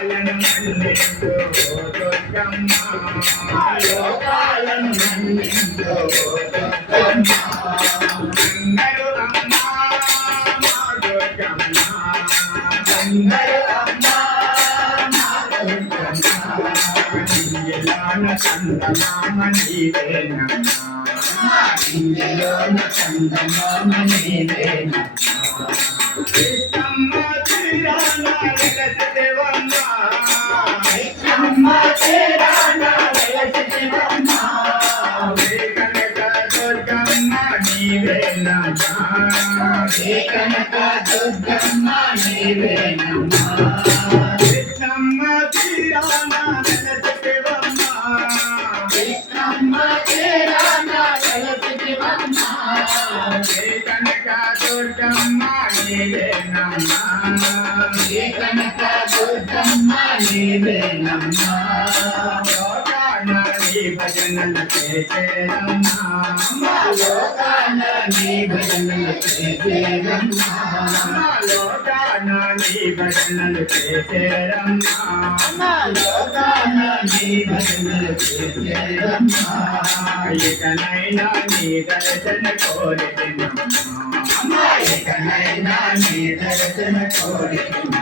లోకాలను మన్నించు దుర్గమ్మ లోకాలను మన్నించు దుర్గమ్మ అందరూ అమ్మ మా దుర్గమ్మ అందరూ అమ్మ మా దుర్గమ్మ ఇంగిలోన చందమామ నీవేనమ్మ ఇంగిలోన చందమామ నీవేనమ్మ కృష్ణమ్మ తీరాన వెలసితివమ్మ కృష్ణమ్మ తీరాన వెలసితివమ్మ కనక దుర్గమ్మ నీవేనమ్మ కనక దుర్గమ్మ నీవేనమ్మ కృష్ణమ్మ తీరాన వెలసితివమ్మ కృష్ణమ్మ తీరాన వెలసితివమ్మ కనక దుర్గమ్మ నీవేనమ్మ కనక దుర్గమ్మ నీవేనమ్మ లోకాన నీ భజనలు చేసేరమ్మ లోకాన నీ భజనలు చేసేరమ్మ లోకాన నీ భజనలు చేసేరమ్మ లోకాన నీ భజనలు చేసేరమ్మ ఇకనైనా నీ దర్శన కోరినమ్మ ఇకనైనా నీ దర్శన కోరినమ్మ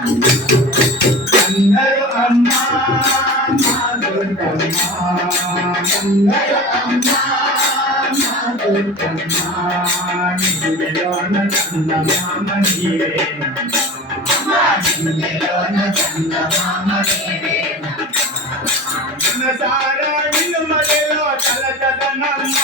అందరూ అమ్మ మా దుర్గమ్మ అందరూ అమ్మ మా దుర్గమ్మ నింగిలోన చందమామ నీవేనమ్మ నింగిలోన చందమామ నీవేనమ్మ మనసారా నిన్ను మదిలో తలచదనమ్మ